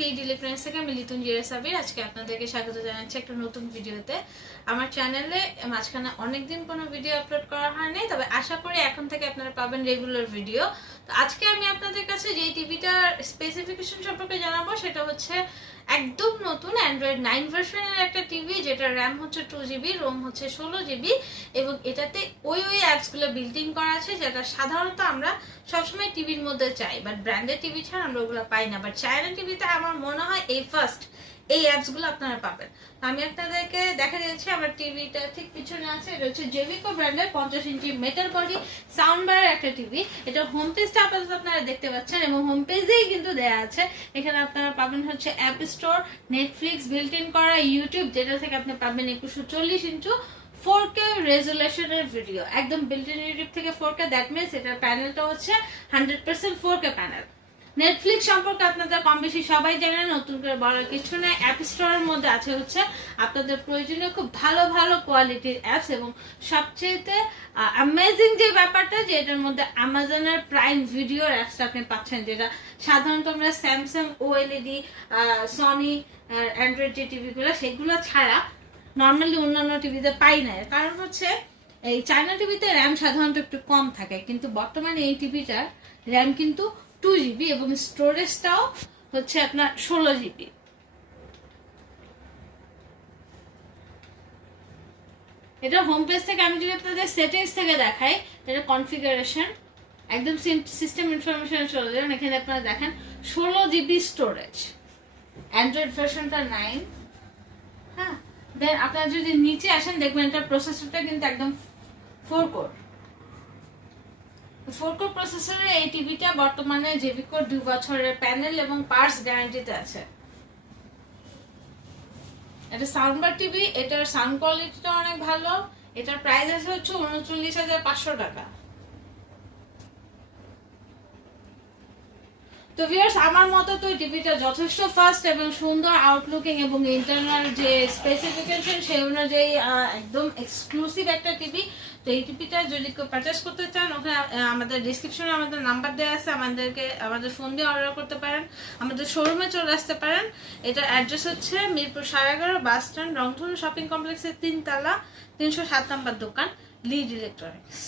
Lead friends থেকে আমি লিতুন জিরা সাবির। আজকে আপনাদেরকে স্বাগত জানাচ্ছি একটা নতুন ভিডিওতে। আমার চ্যানেলে মাঝখানে অনেকদিন কোনো ভিডিও আপলোড করা হয়নি, তবে আশা করি এখন থেকে আপনারা পাবেন রেগুলার ভিডিও তো আজকে আমি আপনাদের কাছে যে টিভিটার স্পেসিফিকেশন সম্পর্কে জানাব, সেটা হচ্ছে একদম নতুন অ্যান্ড্রয়েড নাইন ভার্সনের একটা টিভি যেটা র্যাম হচ্ছে টু জিবি রোম হচ্ছে ষোলো জিবি এবং এটাতে ওই ওই অ্যাপসগুলো বিল্ডিং করা আছে, যেটা সাধারণত আমরা সবসময় টিভির মধ্যে চাই। বাট ব্র্যান্ডেড টিভি ছাড়া আমরা ওগুলো পাই না। বাট চায়না টিভিতে আমার মনে হয় এই ফার্স্ট এই অ্যাপসগুলো আপনারা পাবেন। আমি আপনাদেরকে দেখা যাচ্ছে আমার টিভিটা ঠিক পিছনে আছে, এটা হচ্ছে জেভিকো ব্র্যান্ডের পঞ্চাশ ইঞ্চি মেটাল বডি সাউন্ড বারের একটা টিভি এটা হোম পেজটা আপাতত আপনারা দেখতে পাচ্ছেন এবং হোম পেজেই কিন্তু দেয়া আছে। এখানে আপনারা পাবেন হচ্ছে app store Netflix built in করা ইউটিউব যেটা থেকে আপনি পাবেন একুশশো চল্লিশ ইঞ্চু ফোর কে রেজুলেশনের ভিডিও একদম বিল্ট ইন ইউটিউব থেকে ফোর কে দ্যাট মিনস এটার প্যানেলটা হচ্ছে hundred percent four K panel Netflix সম্পর্কে আপনাদের কম বেশি সবাই জানেন, নতুন করে বলার কিছু না অ্যাপ স্টোরের মধ্যে আছে হচ্ছে আপনাদের প্রয়োজনীয় খুব ভালো ভালো কোয়ালিটির অ্যাপস এবং সবচেয়েতে অ্যামেজিং যে ব্যাপারটা, যে এটার মধ্যে আমাজনের প্রাইম ভিডিওর অ্যাপসটা আপনি পাচ্ছেন, যেটা সাধারণত আমরা স্যামসাং ওএলইডি সনি অ্যান্ড্রয়েড যে টিভিগুলো সেগুলো ছাড়া নর্মালি অন্যান্য টিভিতে পাই না। কারণ হচ্ছে, এই চায়না টিভিতে র্যাম সাধারণত একটু কম থাকে, কিন্তু বর্তমানে এই টিভিটার র্যাম কিন্তু টু জিবি এবং স্টোরেজটাও হচ্ছে আপনার ষোলো জিবি এটা হোম পেজ থেকে আমি যদি আপনাদের সেটিংস থেকে দেখাই এটা কনফিগারেশন একদম সিস্টেম ইনফরমেশন চলে যাবেন, এখানে আপনারা দেখেন, ষোলো জিবি স্টোরেজ অ্যান্ড্রয়েড ভার্সনটা নাইন হ্যাঁ দেন আপনারা যদি নিচে আসেন, দেখবেন এটা প্রসেসরটা কিন্তু একদম ফোর কোর ফোর কোর প্রসেসরের এই টিভিটা বর্তমানে জেভিকোর দুই বছরের প্যানেল এবং পার্স গ্যারান্টিতে আছে। এটা সাউন্ডবার টিভি, এটার সাউন্ড কোয়ালিটিটা অনেক ভালো, এটার প্রাইস আছে হচ্ছে উনচল্লিশ হাজার পাঁচশো টাকা। তো ভিউয়ার্স আমার মতো তো টিভিটা যথেষ্ট ফাস্ট এবং সুন্দর আউটলুকিং এবং ইন্টারনাল যে স্পেসিফিকেশন সেই অনুযায়ী একদম এক্সক্লুসিভ একটা টিভি তো এই টিভিটা যদি কেউ পারচেস করতে চান, ওখানে আমাদের ডিসক্রিপশনে আমাদের নাম্বার দেওয়া আছে। আমাদেরকে, আমাদের ফোন দিয়ে অর্ডার করতে পারেন। আমাদের শোরুমে চলে আসতে পারেন। এটার অ্যাড্রেস হচ্ছে মিরপুর সাড়ে এগারো বাস স্ট্যান্ড রংধনু শপিং কমপ্লেক্সের তিনতলা, তিনশো সাত নাম্বার দোকান লিড ইলেকট্রনিক্স